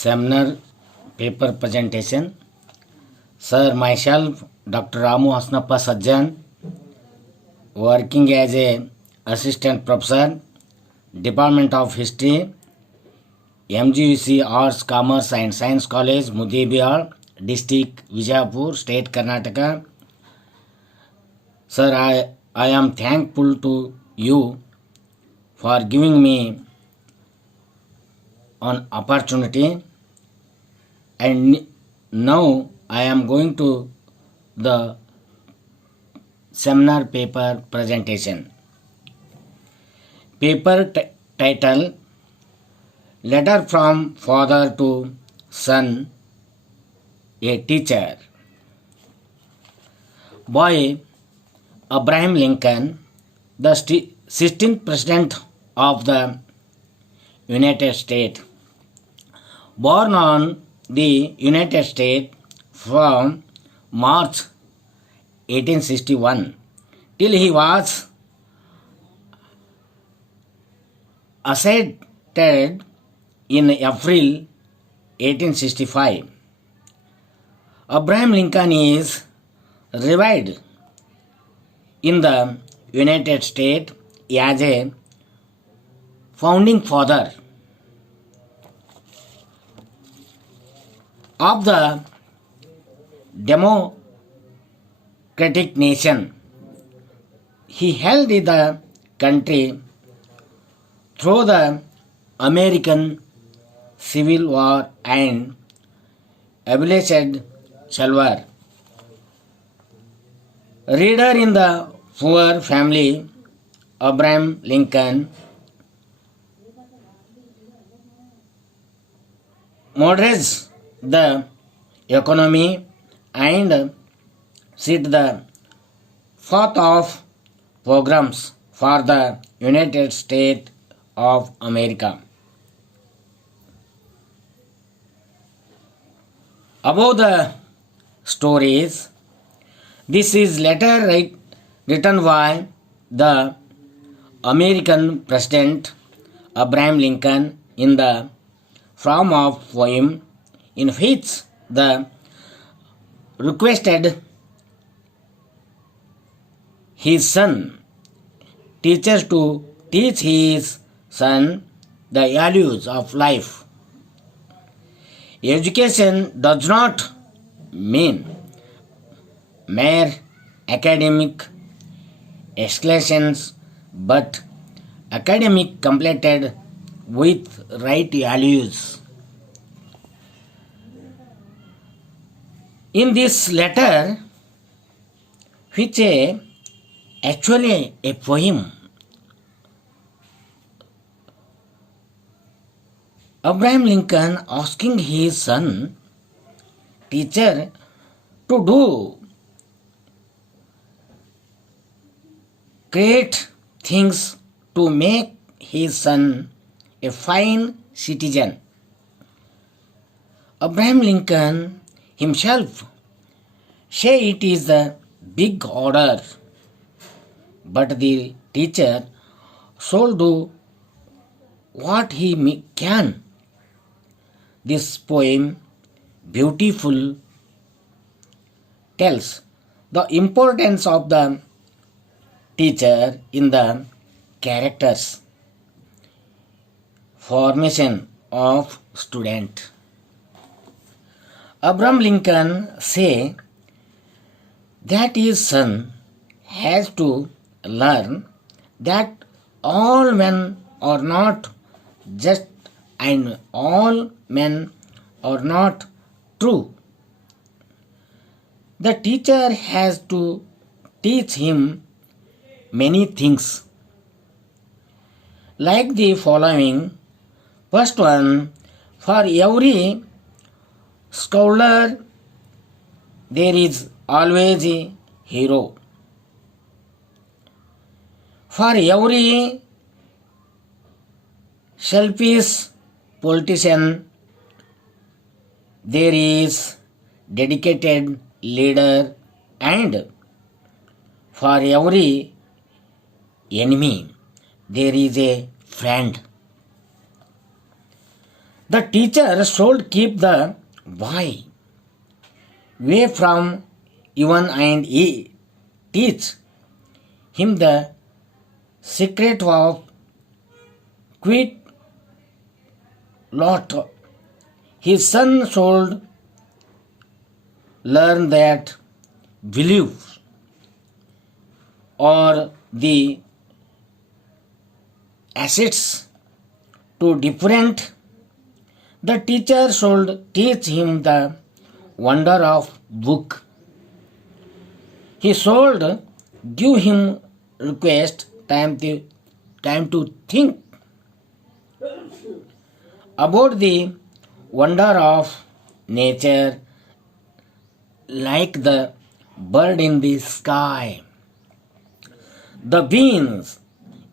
seminar paper presentation. Sir, myself, Dr. Ramu Hasnappa Sajjan, working as a assistant professor, Department of History, MGUC Arts, Commerce and Science College, Mudibihar, District, Vijayapur, State, Karnataka. Sir, I am thankful to you for giving me an opportunity, and now I am going to the seminar paper presentation. Paper title: Letter from Father to Son, a Teacher. By Abraham Lincoln, the 16th President of the United States, born on the United States from March 1861 till he was assassinated in April 1865. Abraham Lincoln is revered in the United States as a founding father of the democratic nation. He held the country through the American Civil War and abolished slavery. Reader in the poor family, Abraham Lincoln moderates the economy and set the path of programs for the United States of America. Above the stories, this is letter written by the American President Abraham Lincoln in the form of poem, in which the requested his son teachers to teach his son the values of life. Education does not mean mere academic excellence, but academic completed with right values. In this letter, which is actually a poem, Abraham Lincoln asking his son teacher to do great things to make his son a fine citizen. Abraham Lincoln himself say it is a big order, but the teacher should do what he can. This poem, beautiful, tells the importance of the teacher in the characters formation of student. Abraham Lincoln say that his son has to learn that all men are not just and all men are not true. The teacher has to teach him many things, like the following. First one, for every scholar there is always a hero. For every selfish politician there is dedicated leader, and for every enemy there is a friend. The teacher should keep the boy away from even and teach him the secret of quit lot. His son should learn that beliefs or the assets to different. The teacher should teach him the wonder of book. He should give him request time to think about the wonder of nature, like the bird in the sky, the beans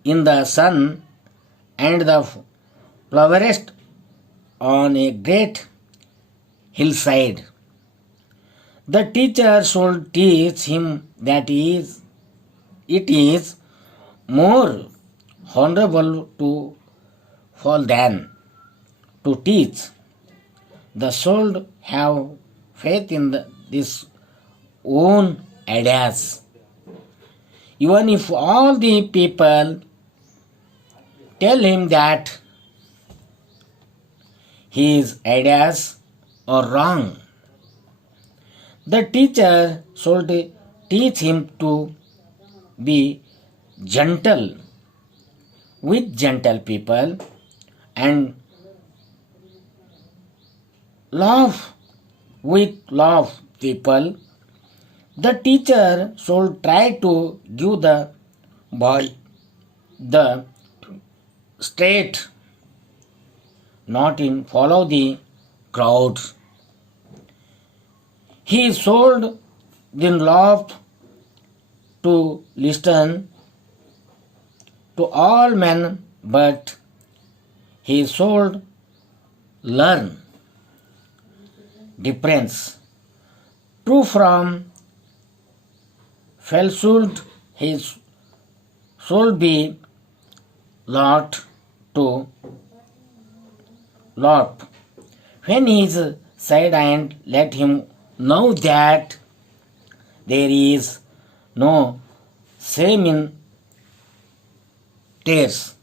in the sun, and the flowers on a great hillside. The teacher should teach him that it is more honorable to fall than to teach. The should have faith in this own ideas. Even if all the people tell him that his ideas are wrong, the teacher should teach him to be gentle with gentle people and laugh with laugh people. The teacher should try to give the boy the straight, not in follow the crowd. He should then laugh to listen to all men, but he should learn difference. True from falsehood, he should be lot to laugh when he is sad, and let him know that there is no shame in tears.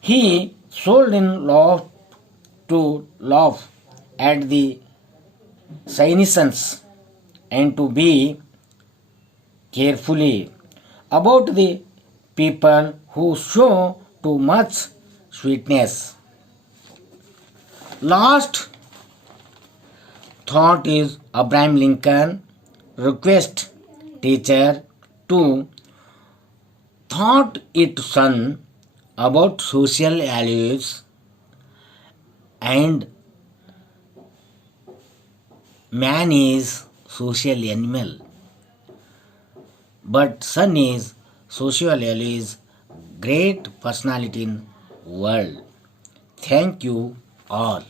He should in love to laugh at the cynicisms and to be carefully about the people who show too much sweetness. Last thought is Abraham Lincoln request teacher to thought it son about social values and man is social animal, but son is social values great personality in world. Thank you all.